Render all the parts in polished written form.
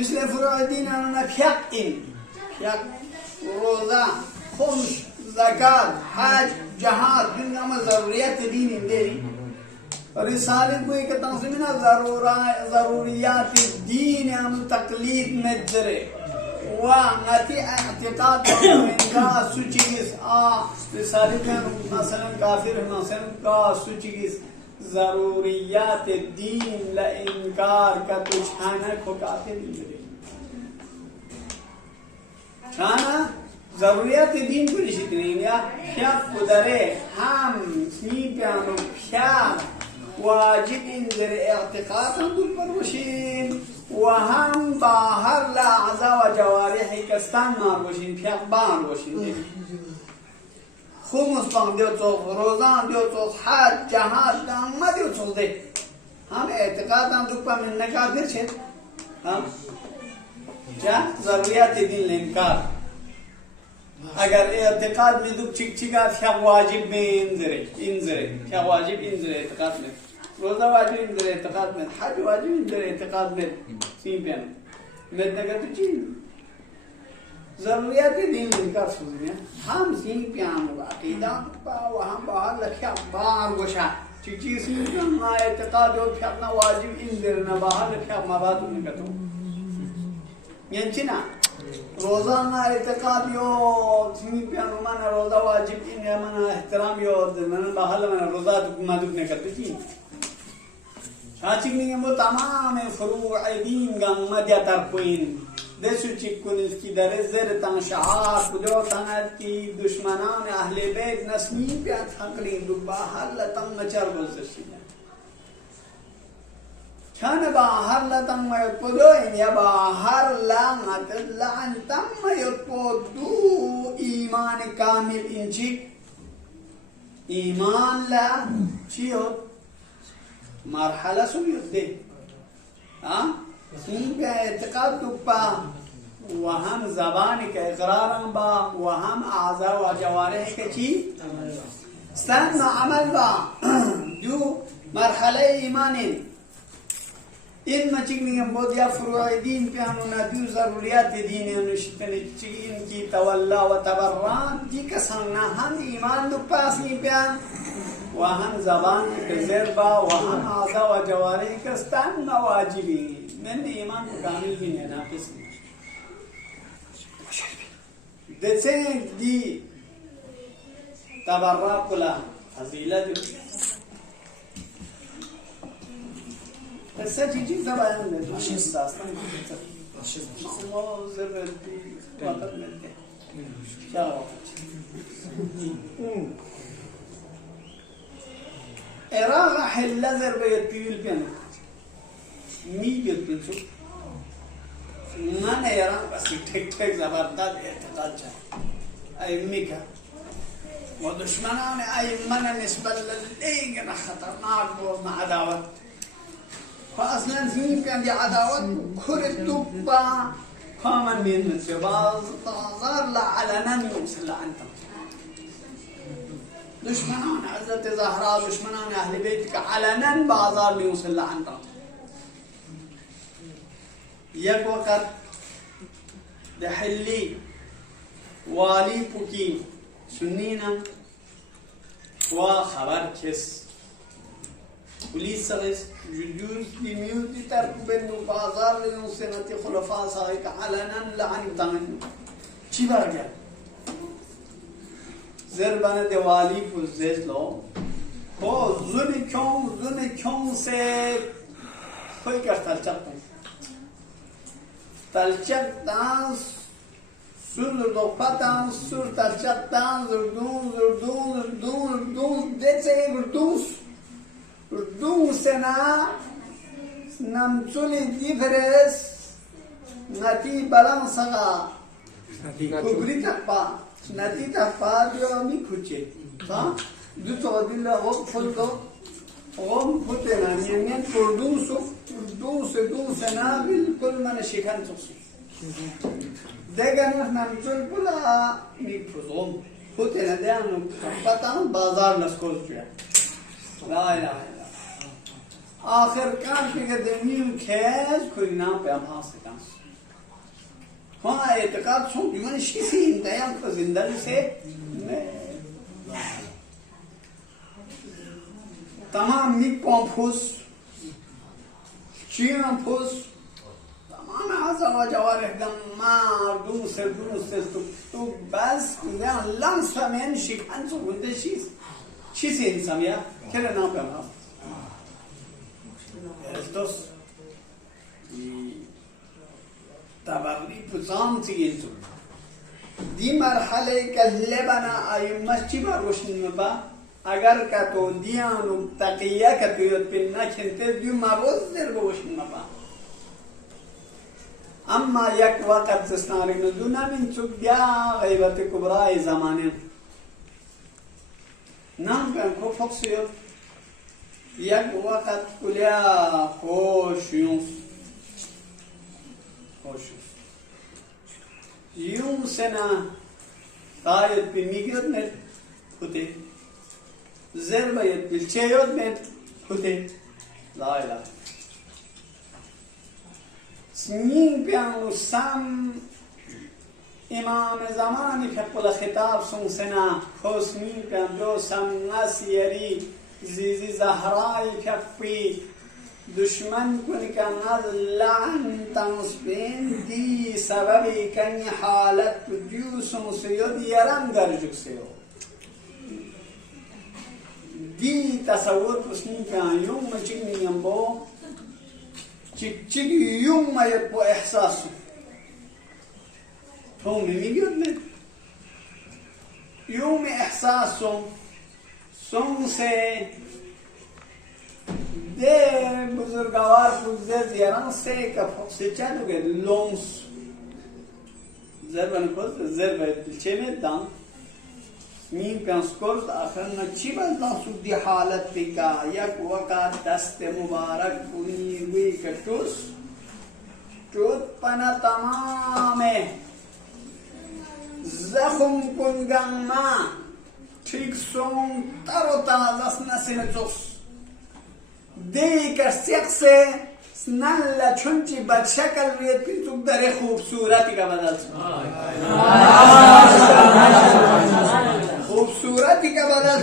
مثل فروع دين أنا فيق روزة خمس زكاة حج جهاد دنيا ما ضروريات دين ديري رسالة کوئی کہ تنظیمنا ضروریات الدين هم تقليد مجري ونتي اعتقاد من کا سوچیز رسالة مثلا كافر مثلا کا سوچیز ضروریات الدين لإنكار کا تجھانا کو کافر مجري شانا ضروریات دین کو نشید نہیں یا خیاب قدره هم سنیپیانو خیاب واجب انذر اعتقاد هم دول بروشین و هم باهر لعضا و جوارحی کستان مار باشین خیاب بار باشین خمس بان دیو چوخ روزان دیو چوخ حج جهاد دامه دیو چوخ ده هم اعتقاد هم دول پا من نکافر چید هم کیا ضروریات دین لانکار اگر اعتقاد میں دو چک چکا کیا واجب میں انذرے کیا واجب انذرے اعتقاد میں روزہ واجب انذرے اعتقاد میں حج واجب انذرے اعتقاد میں سین پیان میں نگا تو چیز ضروریات دین انکار سوزنیا ہم سین پیان عقیدہ پا وہاں باہر لکھیا بار وشا چک چیز سین پیان ما اعتقاد ہو کہ اپنا واجب انذرنا باہر لکھیا مبادو نکتو یعنی نا روزانہ اعتقاد یو سنی پیانو مانا روزہ واجب این یا مانا احترام یو مانا بحال مانا روزہ مدد نکرتے چی شاچک نہیں وہ تمام فروع دین گا مدیا ترکوین دسو چکن اس کی در زر تن شعار کجو تنت کی دشمنان اہل بیت نسمی پیان تھنکلین دو بحال تن مچر گزرشی كان باهر لا تم يطلعين يا باهر لا مطلع تم يطلعوا إيمان كامل إنجي إيمان لا شيء مرحلة سميته سين اعتقاد دبا وهم زبانك إقرارا با وهم أعضاء وجوارحك شيء استنى عمل با جو مرحلة إيمان این مچگنی بود یا فروع دین پیانو ندیو ضروریات دینی نشتنی چگین کی تولا و تبران دی کسان هم ایمان دو پاسنی پیان و هم زبان کزربا و هم آزا و جواری کستان مواجبی من ایمان کامل بھی نہیں ناقص نہیں دسیں دی تبرا کلا فضیلت السجي جيب تبع ماشي داستان الله زبدي وقت منه شاو اراغ حل لذر بيتيل بينه مي بيتنسو ما نيران بس ٹھیک ٹھیک زبردست اعتقاد جاي اي ميكا ودشمنان اي من نسبه للدين خطرناك ومع عداوه فأصلاً فيهم كان دي عداوات كرة دبا كامن من نسبة تظهر لعلنا يوصل لعنتم دشمنان عزة زهراء دشمنان أهل بيتك علنا بازار يوصل لعنتم يك وقت دحلي والي بوكي سنينا وخبر كس پولیس سرس جلوس بمیوتی ترکبن و بازار لیون سنتی خلفاء ساقی که علنا لعن بتانن چی برگرد زربان دیوالی کو زیزلو خو زن کیون سے کوئی کر تلچک دانس سور دو پتان سور تلچک دانس زردون دیتse vurdus سنا نمتولي ديفرس نتي بالانسا كوبري تقبا نتي تقبا ديومي كوچه دو توديلا غم فلتو غم فتنا نيمين فردوس سنا بالكل من شكان تصي دهگان نمتول بلا ميكفوز غم فتنا ديانو تقبطان بازار نسكوز جويا لا إله إلا آخر کار که دنیم کیز کوئی نام پہ آبھاس کانس ہاں اعتقاد سن دیمان شیسی انتیام کو زندگی سے تمام میکون پھوس چیان پھوس تمام اعضا و جوارح دمار دوسر تو بس دیان لمسا من شکن سو گنده شیسی انسان یا کل نام پہ آبھاس estos y تبرلی پسام سیگین سو دی مرحله که لبنا ای مسجد روشن مبا اگر که تو دیانو تقیه که تو یاد پی نکنته دیو مروز در روشن مبا اما یک وقت زستانک ندو نمین چوک بیا غیبت کبرای زمانه نام کن کو فقصیو یک وقت کلیا خوشیون یون سنا تایت پی میگیرد مید پوته زر باید بلچه مید پوته لا اله سمین پیانو سم امام زمانی که قل خطاب سن سنا خوسمین پیان جو سم نسیری زیزی زهرای کفی دشمن کنی که از لعن تنصبین دی سببی کنی حالت دیو سنسیو دیرم درجو سیو دی تصور پسنی که یوم چک نیم با چک یوم مایت با احساسو تو میگید نه یوم احساسو سنسه ده بزرگوار پوزه زیران سه که فقصه چه دوگه لونس زربان کز زربان چه میدن مین پیانس کرد آخر نچی بلدن سو دی حالت بکا یک وقت دست مبارک کنی وی که چود پنا تمامه زخم کنگم ما ٹھیک سون تر و تازه نسیم چوس دی که سیخ نل چونچی بد شکل وید پیتو در خوبصورتی که بدل خوبصورتی که بدل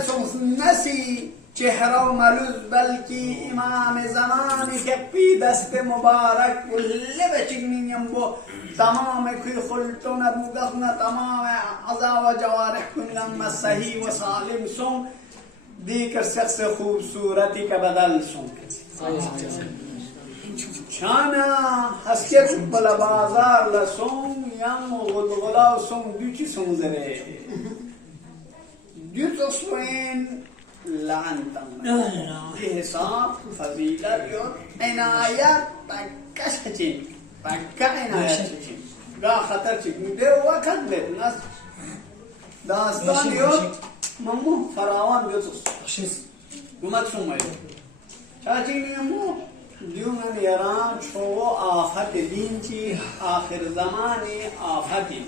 نسی چهره و ملوز بلکی امام زمانی که پی دست مبارک و لب چگنیم با تمام کوئی خلطون بودغن تمام اعضا و جوارح کنن صحیح و سالم سون دیگر شخص خوبصورتی که بدل سون چانا هسکت بلا بازار لسون یم غلغلا سون دوچی سون زره دوچ سوین لعنتم حساب فضیلت یاد عنایت پکش کچین پکا عنایت کچین گا خطر چک میده وقت بید نست داستان یاد ممو فراوان بیوتوس گمت سومایو چاچی نیمو دیومن یران چو آفت دین چی آخر زمانی آفتی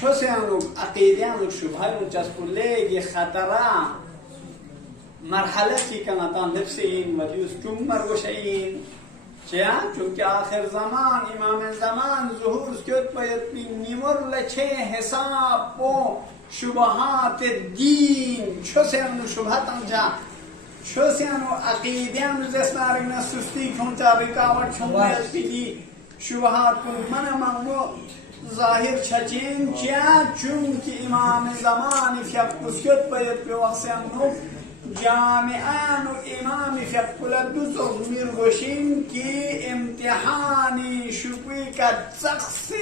چو سیانو عقیدیانو شبهایو چسپولیگی خطره مرحله چی کنتان لبسین و دیوز چون مرگوشین چون که آخر زمان امام زمان ظهور سکت باید بین نیمور لچه حساب و شبهات دین چو سیانو شبهات انجا چو سیانو عقیدیانو زسم آرگنا سستی کنچا رکاوٹ چون باید بیدی شبهات کن منو ظاهر چچین چیا چون که امام زمان فیقبسکت باید به وقتیانو جامعان و امام فیقبلت دو میرگوشین که امتحانی شکوی که سخص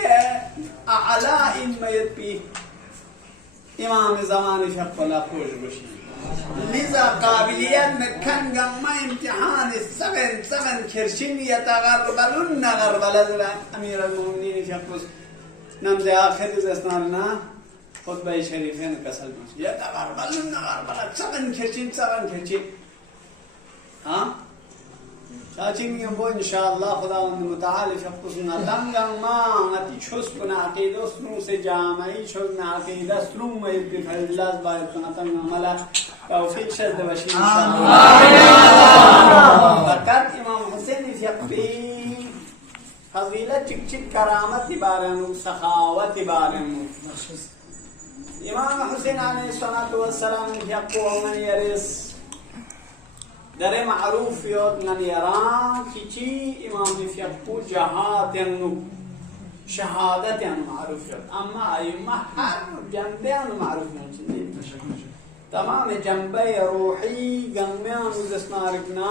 اعلا این باید بی امام زمان فیقبلت خوش گوشین لذا قابلیت مکنگم ما امتحان سغن کرشین یتغربلون غربل امیر المؤمنین فیقبلت نمز آخری زستاننا خطبه شریفین کسل میشه یا تغربلون نغربلت سغن کرچین ها لكن يبغى إن شاء الله خدا متعال في قصنا تنجم ما نتي شوس كنا عقيدة سلوم سجامعي شوس نعقيدة سلوم ما يبقى في الله بايد كنا تنجم ملا توفيق شد بشي إن شاء الله. فقط إمام حسين في فضيلة تك كرامة بارنو سخاوة بارنو. إمام حسين عليه الصلاة والسلام يقول من يرث در معروف یاد نمیارم که چی امام فیقو جهاد یعنی شهادت یعنی معروف یاد اما ایما هر جنبه یعنی معروف یعنی تمام جنبه روحی جنبه یعنی دستنارکنا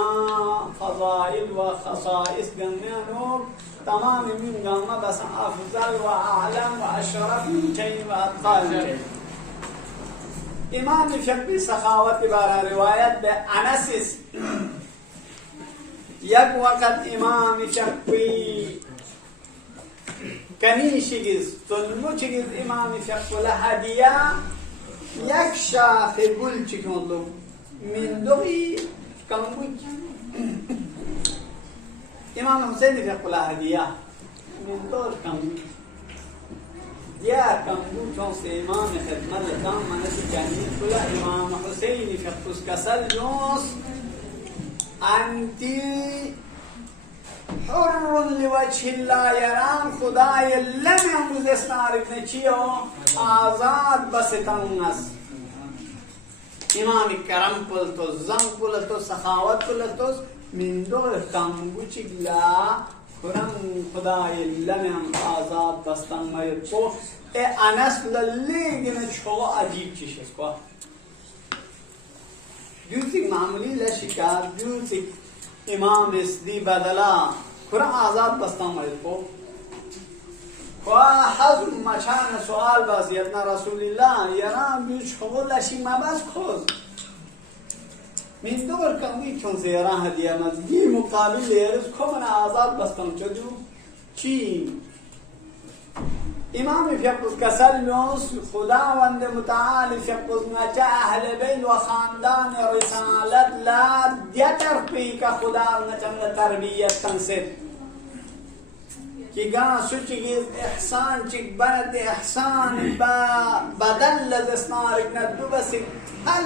فضائل و خصائص جنبه یعنی تمام من جنبه بس افضل و اعلم و اشرف چین و اطال چین امام فقی سخاوت بارا روایت به انس یک وقت امام فقی کنیشگیز تلموچگیز امام فقی لهدیه یک شاخ گل چکندو من دوی کمبوچ امام حسین فقی لهدیه من دور کمبوچ يا كم كون إمام خدمة كم من سكاني كل إمام حسين في خصوص كسل يوس أنت حر لوجه الله يران خداي لم يموز استعرف نشيو آزاد بس تنغس إمام كرم قلتو زم قلتو سخاوت قلتو من دور كم بوشيلا قرآن خدای لمن آزاد دستان ماید کو انس لیگن چوغا عجیب چیز است کو دیوتی معمولی لشکار دیوتی امام اسدی بدلا قرآن آزاد دستان ماید کو حضر مچان سوال بازیدنا رسول الله یرام بیو چوغا لشی مباز کوز من دور کمی چون زیرا هدیه مزگی مقابل لیرز کمن آزاد بستم چدو چی امام فیقوز کسل میوس خداوند متعال فیقوز نچه اهل بین و خاندان رسالت لا دیتر پی که خدا نچند تربیت کنسید که گا سوچگیز احسان چک برد احسان بدل لزسنارک ندو بسی هل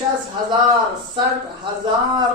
60,000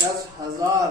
60,000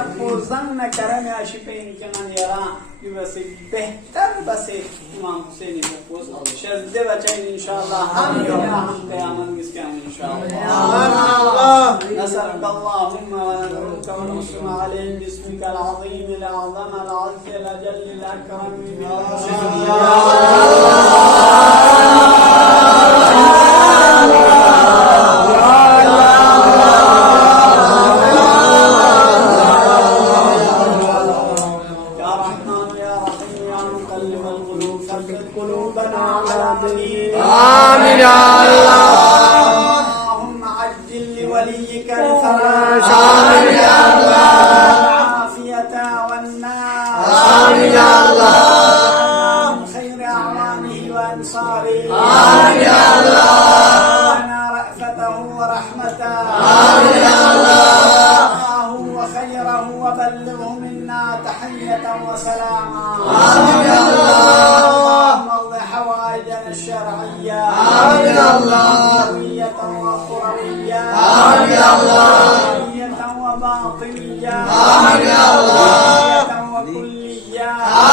apozan karame ashipein kenan yara basi behtar basi imam Husayn apoz shazde bachain inshallah ham yom qiyamat miskan inshallah nas'aluka allahumma wa nad'uka wa nusma alayhi bismika al-azim al-azam al-azim al-ajall al-akram ya وباطنيا آمين يا الله وكليا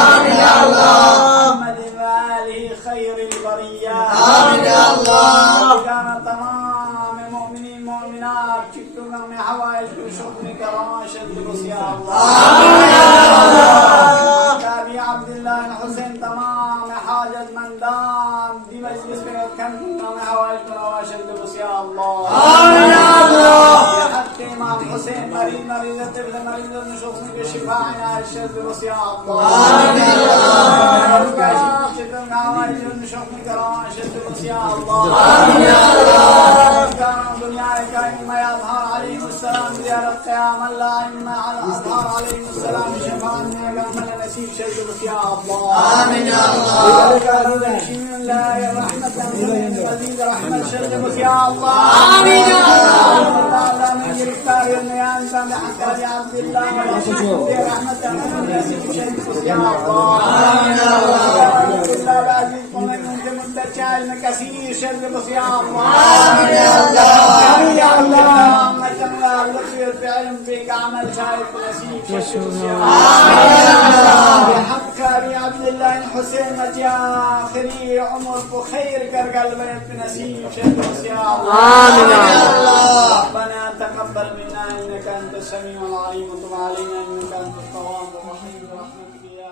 آمين يا الله محمد وآله خير البرية آمين يا الله كان تمام المؤمنين مؤمنات شكرنا من حوائج وشكرك راشد بس يا الله آمين يا الله كابي عبد الله الحسين تمام حاجة من دام دي مجلس كنتنا من حوائج وراشد بس يا الله آمين يا الله حتى إمام حسين مريض طفل مريض نشوفني بالشفاء يا الشد بس يا الله آمين يا الله شكرنا حوائج نشوفني راشد بس يا الله آمين يا الله كان دنيا كائما يظهر عليه السلام زيارة قيام الله إما على أظهر عليه السلام شفاعة من نسيب شد بس يا الله آمين يا الله بسم الله الرحمن الرحيم مزيد رحمة شد بس يا الله آمين يا الله لا من يختار الميان بحق عبد الله برحمة من نسيب شد بس يا الله آمين يا الله الله العزيز ومن انت مستشعر المكاسير شد بس يا الله آمين يا الله آمين يا الله ما تملا لخير في علم فيك عمل شاهد نسيب شد بس يا الله بحق ابي عبد الله الحسين مجاخري عمر بخير كرقل بيت نسيب شد بس يا الله آمين يا الله ربنا تقبل منا انك انت السميع العليم وتب علينا انك انت التواب الرحيم برحمتك يا